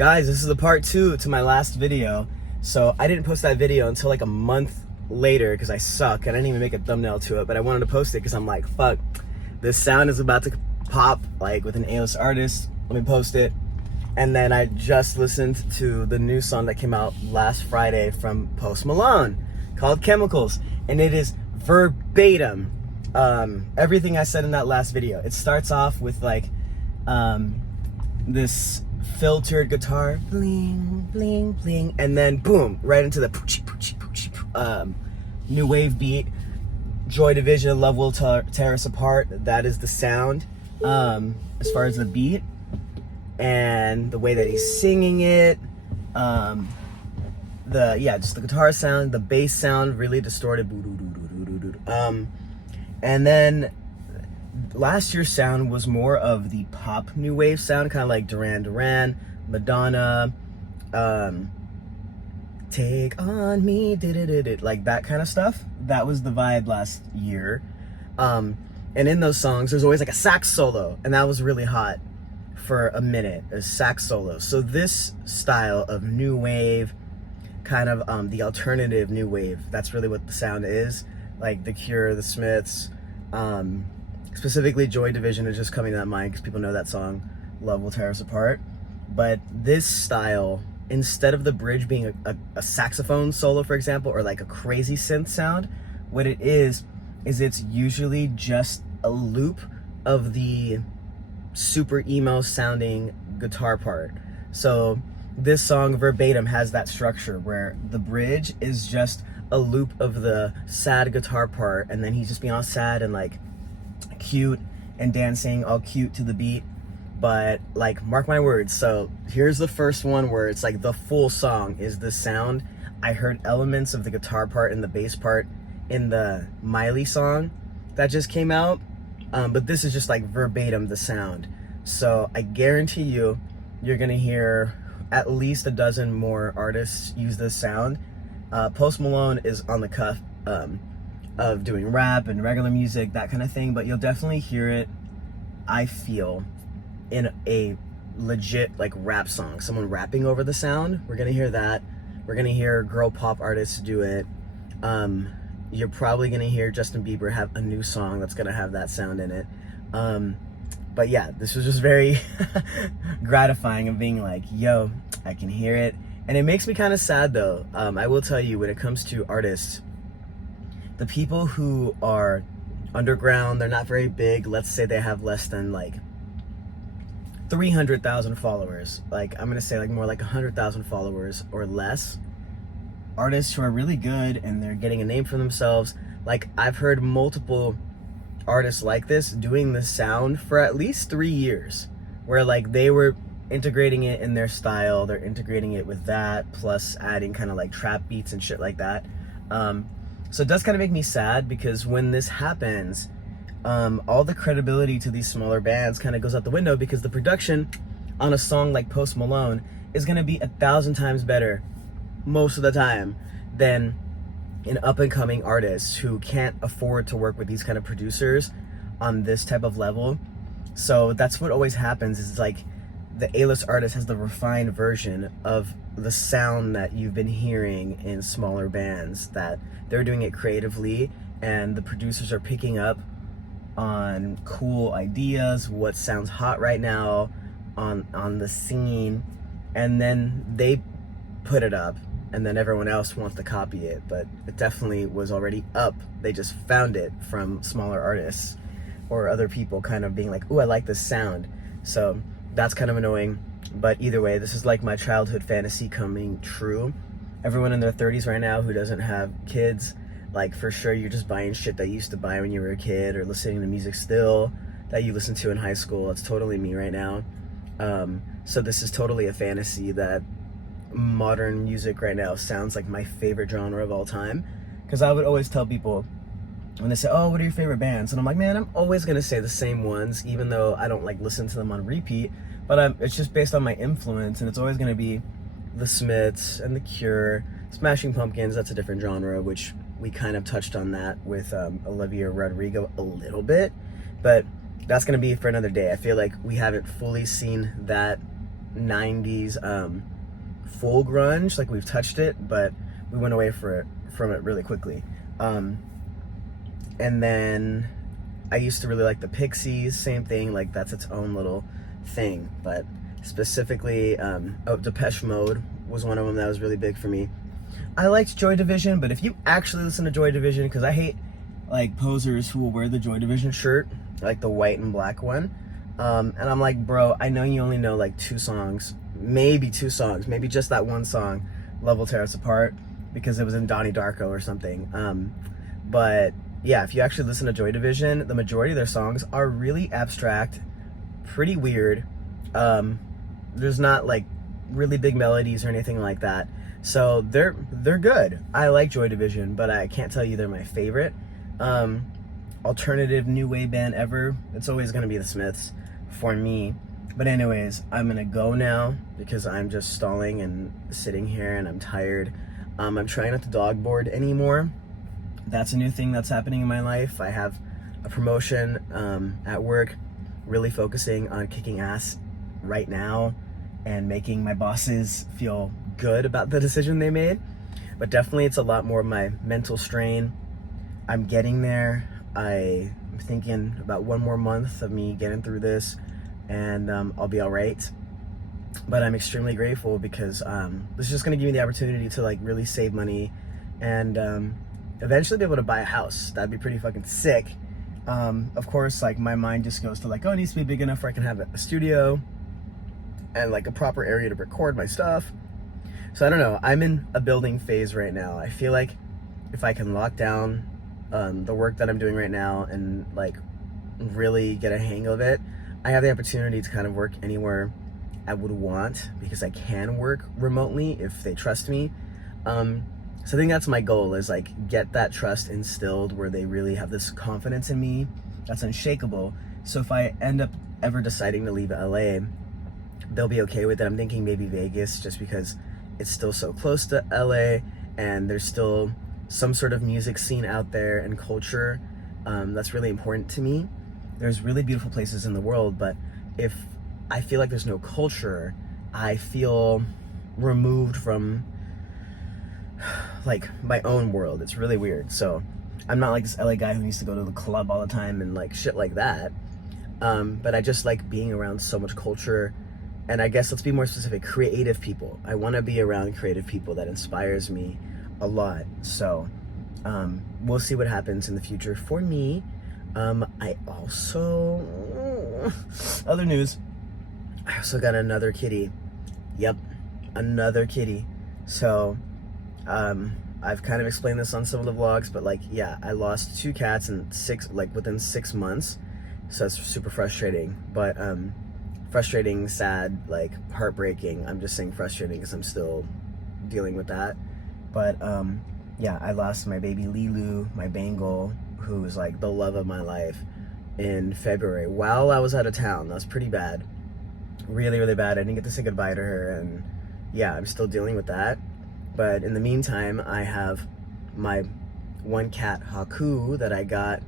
Guys, this is the part 2 to my last video. So I didn't post that video until like a month later because I suck and I didn't even make a thumbnail to it, but I wanted to post it because I'm like, fuck, this sound is about to pop like with an A-list artist. Let me post it. And then I just listened to the new song that came out last Friday from Post Malone called Chemicals, and it is verbatim everything I said in that last video. It starts off with like this filtered guitar, bling, bling, bling, and then boom, right into the poochie, poochie, poochie, new wave beat. Joy Division, Love Will Tear Us Apart. That is the sound as far as the beat and the way that he's singing it. Just the guitar sound, the bass sound, really distorted. And then last year's sound was more of the pop new wave sound, kind of like Duran Duran, Madonna, Take On Me, like that kind of stuff. That was the vibe last year. And in those songs, there's always like a sax solo, and that was really hot for a minute, a sax solo. So this style of new wave, kind of the alternative new wave, that's really what the sound is. Like The Cure, The Smiths, specifically Joy Division is just coming to that mind because people know that song, Love Will Tear Us Apart. But this style, instead of the bridge being a saxophone solo, for example, or like a crazy synth sound, what it is it's usually just a loop of the super emo sounding guitar part. So this song verbatim has that structure where the bridge is just a loop of the sad guitar part, and then he's just being all sad and like cute and dancing all cute to the beat. But like, mark my words, so here's the first one where it's like the full song is the sound. I heard elements of the guitar part and the bass part in the Miley song that just came out, but this is just like verbatim the sound. So I guarantee you're gonna hear at least a dozen more artists use this sound. Post Malone is on the cusp of doing rap and regular music, that kind of thing, but you'll definitely hear it, I feel, in a legit like rap song, someone rapping over the sound. We're gonna hear that. We're gonna hear girl pop artists do it. You're probably gonna hear Justin Bieber have a new song that's gonna have that sound in it. But yeah, this was just very gratifying of being like, yo, I can hear it. And it makes me kind of sad though. I will tell you, when it comes to artists, the people who are underground, they're not very big. Let's say they have less than like 300,000 followers. Like, I'm gonna say like more like 100,000 followers or less. Artists who are really good and they're getting a name for themselves. Like, I've heard multiple artists like this doing the sound for at least 3 years, where like they were integrating it in their style, they're integrating it with that, plus adding kind of like trap beats and shit like that. So it does kind of make me sad, because when this happens, all the credibility to these smaller bands kind of goes out the window, because the production on a song like Post Malone is going to be 1,000 times better most of the time than an up-and-coming artist who can't afford to work with these kind of producers on this type of level. So that's what always happens, is like the A-list artist has the refined version of the sound that you've been hearing in smaller bands, that they're doing it creatively and the producers are picking up on cool ideas, what sounds hot right now on the scene, and then they put it up, and then everyone else wants to copy it. But it definitely was already up. They just found it from smaller artists or other people kind of being like, ooh, I like this sound. So that's kind of annoying. But either way, this is like my childhood fantasy coming true. Everyone in their 30s right now who doesn't have kids, like, for sure you're just buying shit that you used to buy when you were a kid, or listening to music still that you listened to in high school. It's totally me right now. So this is totally a fantasy that modern music right now sounds like my favorite genre of all time. Because I would always tell people when they say, oh, what are your favorite bands? And I'm like, man, I'm always gonna say the same ones, even though I don't like listen to them on repeat, but it's just based on my influence, and it's always gonna be The Smiths and The Cure. Smashing Pumpkins, that's a different genre, which we kind of touched on that with Olivia Rodrigo a little bit, but that's gonna be for another day. I feel like we haven't fully seen that 90s full grunge, like we've touched it, but we went away from it really quickly. And then I used to really like the Pixies, same thing, like that's its own little thing. But specifically, Depeche Mode was one of them that was really big for me. I liked Joy Division, but if you actually listen to Joy Division, because I hate like posers who will wear the Joy Division shirt, like the white and black one, and I'm like, bro, I know you only know like two songs, maybe just that one song, Love Will Tear Us Apart, because it was in Donnie Darko or something. But yeah, if you actually listen to Joy Division, the majority of their songs are really abstract, pretty weird. There's not like really big melodies or anything like that. So they're good. I like Joy Division, but I can't tell you they're my favorite. Alternative new wave band ever, it's always gonna be the Smiths for me. But anyways, I'm gonna go now because I'm just stalling and sitting here and I'm tired. I'm trying not to dog board anymore. That's a new thing that's happening in my life. I have a promotion at work, really focusing on kicking ass right now and making my bosses feel good about the decision they made. But definitely it's a lot more of my mental strain. I'm getting there. I'm thinking about one more month of me getting through this and I'll be all right. But I'm extremely grateful because this is just gonna give me the opportunity to like really save money and eventually be able to buy a house. That'd be pretty fucking sick. Of course, like my mind just goes to like, oh, it needs to be big enough where I can have a studio and like a proper area to record my stuff. So I don't know, I'm in a building phase right now. I feel like if I can lock down the work that I'm doing right now and like really get a hang of it, I have the opportunity to kind of work anywhere I would want because I can work remotely if they trust me. So I think that's my goal, is like get that trust instilled where they really have this confidence in me that's unshakable. So if I end up ever deciding to leave LA, they'll be okay with it. I'm thinking maybe Vegas, just because it's still so close to LA and there's still some sort of music scene out there and culture that's really important to me. There's really beautiful places in the world, but if I feel like there's no culture, I feel removed from like my own world. It's really weird. So I'm not like this LA guy who needs to go to the club all the time and like shit like that. But I just like being around so much culture. And I guess let's be more specific, creative people. I want to be around creative people. That inspires me a lot. So we'll see what happens in the future for me. I also, other news, I also got another kitty. Yep, another kitty. So I've kind of explained this on some of the vlogs, but like, yeah, I lost 2 cats in within 6 months. So it's super frustrating, but frustrating, sad, like heartbreaking. I'm just saying frustrating because I'm still dealing with that. But yeah, I lost my baby Lilu, my Bengal, who was like the love of my life, in February while I was out of town. That was pretty bad, really, really bad. I didn't get to say goodbye to her, and yeah, I'm still dealing with that. But in the meantime, I have my one cat, Haku, that I got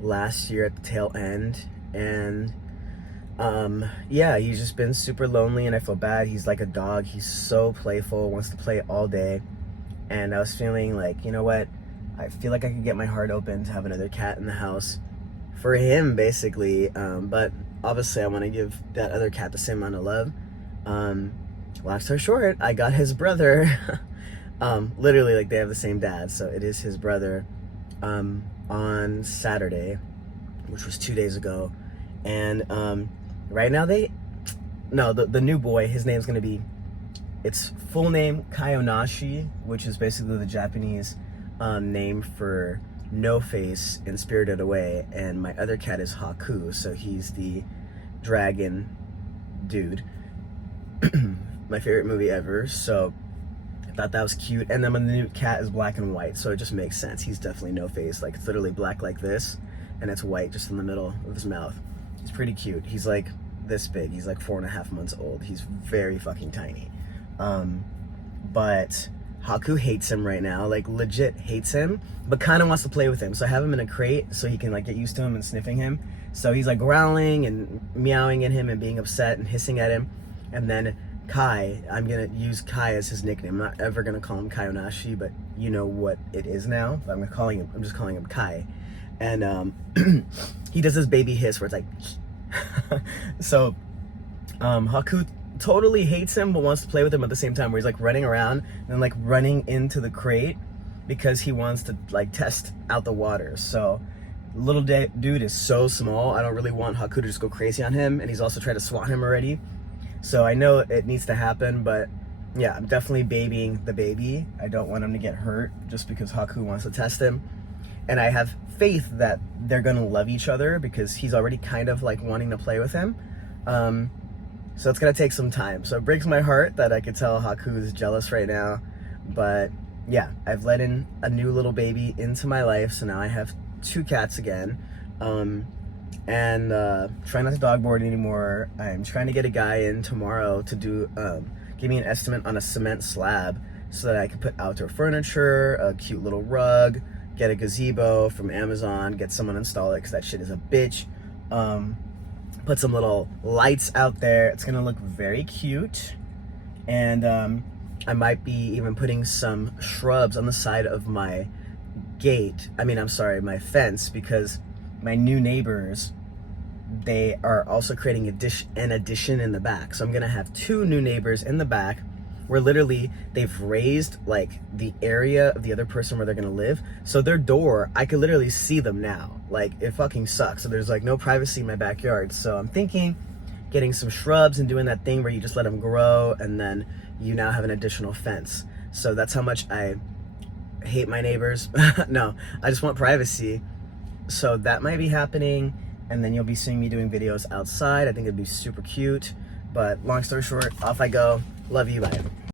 last year at the tail end, and yeah, he's just been super lonely and I feel bad. He's like a dog. He's so playful, wants to play all day. And I was feeling like, you know what? I feel like I could get my heart open to have another cat in the house for him, basically. But obviously I want to give that other cat the same amount of love. Long story short, I got his brother. Literally, like, they have the same dad, so it is his brother, on Saturday, which was 2 days ago. And right now the new boy, his name's gonna be, it's full name Kayonashi, which is basically the Japanese name for No Face in Spirited Away, and my other cat is Haku, so he's the dragon dude. My favorite movie ever, so I thought that was cute. And then the new cat is black and white, so it just makes sense. He's definitely No Face. Like, it's literally black like this, and it's white just in the middle of his mouth. He's pretty cute. He's like this big. He's like 4.5 months old. He's very fucking tiny. But Haku hates him right now, like legit hates him, but kind of wants to play with him. So I have him in a crate so he can like get used to him and sniffing him. So he's like growling and meowing at him and being upset and hissing at him. And then Kai, I'm gonna use Kai as his nickname. I'm not ever gonna call him Kai Onashi, but you know what it is now. But I'm just calling him Kai. And he does this baby hiss where it's like so Haku totally hates him but wants to play with him at the same time, where he's like running around and like running into the crate because he wants to like test out the water. So little dude is so small, I don't really want Haku to just go crazy on him, and he's also tried to swat him already. So I know it needs to happen, but yeah, I'm definitely babying the baby. I don't want him to get hurt just because Haku wants to test him. And I have faith that they're gonna love each other because he's already kind of like wanting to play with him. So it's gonna take some time. So it breaks my heart that I could tell Haku is jealous right now. But yeah, I've let in a new little baby into my life, so now I have 2 cats again. And trying not to dog board anymore. I'm trying to get a guy in tomorrow to do give me an estimate on a cement slab so that I can put outdoor furniture, a cute little rug, get a gazebo from Amazon, get someone to install it because that shit is a bitch. Put some little lights out there. It's gonna look very cute. And I might be even putting some shrubs on the side of my my fence, because my new neighbors, they are also creating an addition in the back. So I'm gonna have 2 new neighbors in the back where literally they've raised like the area of the other person where they're gonna live. So their door, I could literally see them now. Like, it fucking sucks. So there's like no privacy in my backyard. So I'm thinking getting some shrubs and doing that thing where you just let them grow and then you now have an additional fence. So that's how much I hate my neighbors. No, I just want privacy. So that might be happening, and then you'll be seeing me doing videos outside. I think it'd be super cute. But long story short, off I go. Love you, bye.